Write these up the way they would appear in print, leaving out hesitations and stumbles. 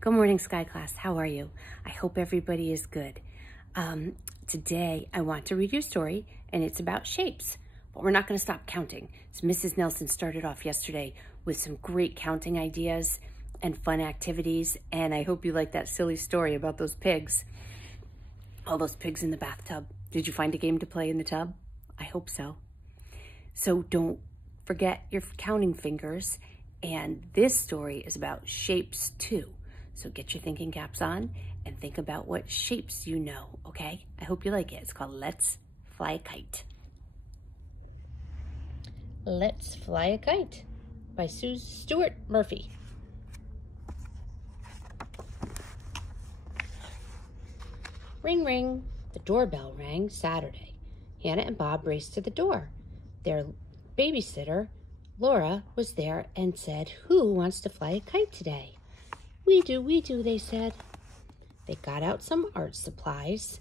Good morning, Sky Class. How are you? I hope everybody is good. Today, I want to read you a story, and it's about shapes, but we're not going to stop counting. So Mrs. Nelson started off yesterday with some great counting ideas and fun activities, and I hope you like that silly story about those pigs. All those pigs in the bathtub. Did you find a game to play in the tub? I hope so. So don't forget your counting fingers, and this story is about shapes too. So get your thinking caps on and think about what shapes you know, okay? I hope you like it. It's called Let's Fly a Kite. Let's Fly a Kite by Stuart Murphy. Ring, ring. The doorbell rang Saturday. Hannah and Bob raced to the door. Their babysitter, Laura, was there and said, "Who wants to fly a kite today?" We do, they said. They got out some art supplies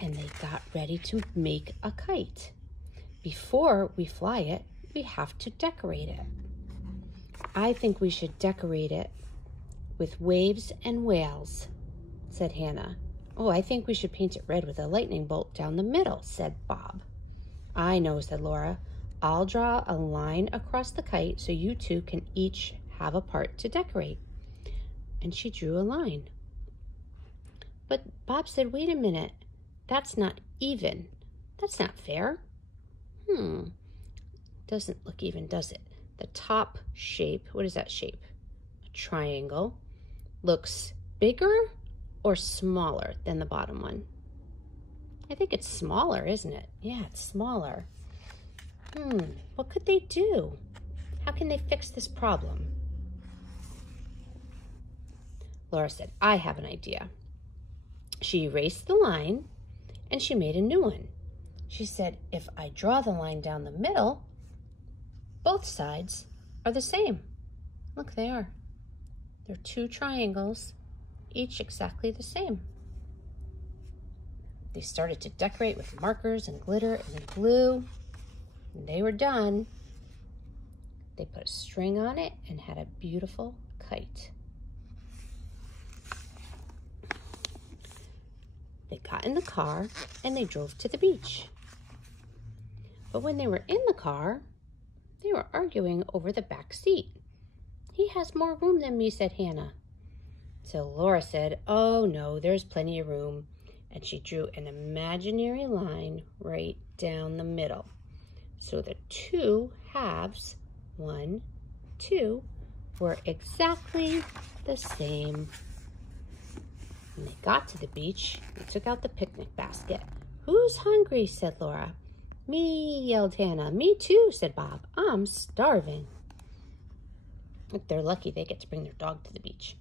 and they got ready to make a kite. Before we fly it, we have to decorate it. I think we should decorate it with waves and whales, said Hannah. Oh, I think we should paint it red with a lightning bolt down the middle, said Bob. I know, said Laura. I'll draw a line across the kite so you two can each have a part to decorate. And she drew a line. But Bob said, wait a minute, that's not even. That's not fair. Doesn't look even, does it? The top shape, what is that shape? A triangle. Looks bigger or smaller than the bottom one? I think it's smaller, isn't it? Yeah, it's smaller. What could they do? How can they fix this problem? Laura said, I have an idea. She erased the line and she made a new one. She said, if I draw the line down the middle, both sides are the same. Look, they are. They're two triangles, each exactly the same. They started to decorate with markers and glitter and glue. When they were done, they put a string on it and had a beautiful kite. They got in the car and they drove to the beach. But when they were in the car, they were arguing over the back seat. He has more room than me, said Hannah. So Laura said, oh no, there's plenty of room. And she drew an imaginary line right down the middle. So the two halves, 1, 2, were exactly the same. When they got to the beach, they took out the picnic basket. Who's hungry, said Laura. Me, yelled Hannah. Me too, said Bob. I'm starving. Look, they're lucky they get to bring their dog to the beach.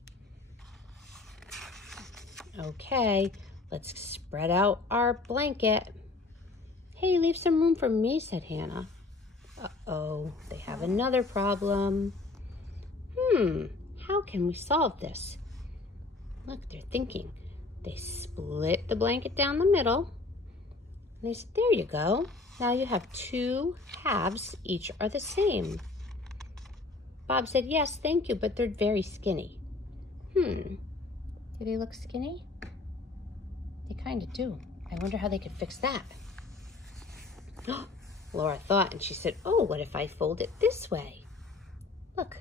Okay, let's spread out our blanket. Hey, leave some room for me, said Hannah. Uh-oh, they have another problem. How can we solve this? Look, they're thinking. They split the blanket down the middle. And they said, there you go. Now you have two halves. Each are the same. Bob said, yes, thank you, but they're very skinny. Do they look skinny? They kind of do. I wonder how they could fix that. Laura thought, and she said, oh, what if I fold it this way? Look,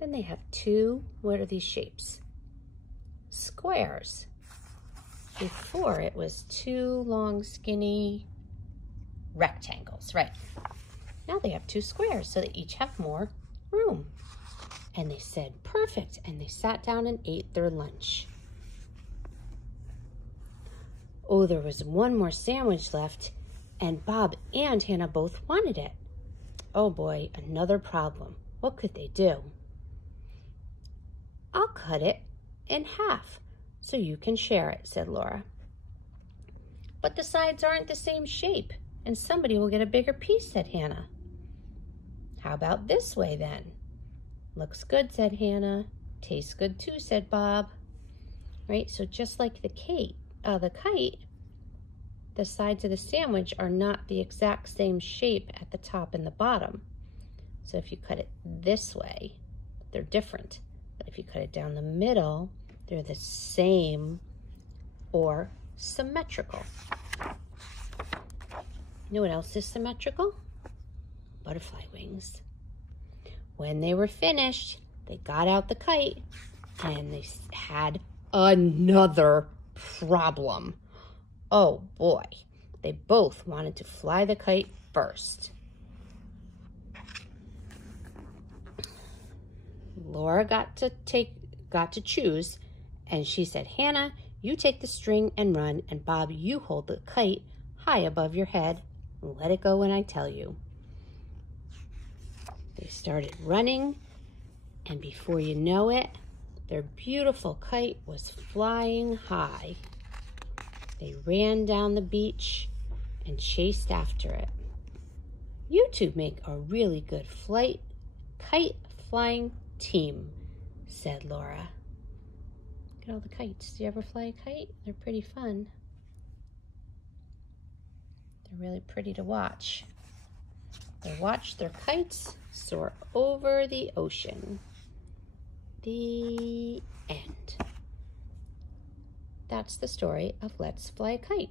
then they have two, what are these shapes? Squares. Before it was two long, skinny rectangles, right? Now they have two squares, so they each have more room. And they said, perfect, and they sat down and ate their lunch. Oh, there was one more sandwich left, and Bob and Hannah both wanted it. Oh boy, another problem. What could they do? I'll cut it in half so you can share it, said Laura. But the sides aren't the same shape and somebody will get a bigger piece, said Hannah. How about this way then? Looks good, said Hannah. Tastes good too, said Bob. Right, so just like the kite, the sides of the sandwich are not the exact same shape at the top and the bottom. So if you cut it this way, they're different. But if you cut it down the middle, They're the same or symmetrical. You know what else is symmetrical? Butterfly wings. When they were finished, they got out the kite and they had another problem. Oh boy, they both wanted to fly the kite first. Laura got to choose, and she said, Hannah, you take the string and run, and Bob, you hold the kite high above your head and let it go when I tell you. They started running, and before you know it, their beautiful kite was flying high. They ran down the beach and chased after it. You two make a really good kite flying team, said Laura. Look at all the kites. Do you ever fly a kite? They're pretty fun. They're really pretty to watch. They watch their kites soar over the ocean. The end. That's the story of Let's Fly a Kite.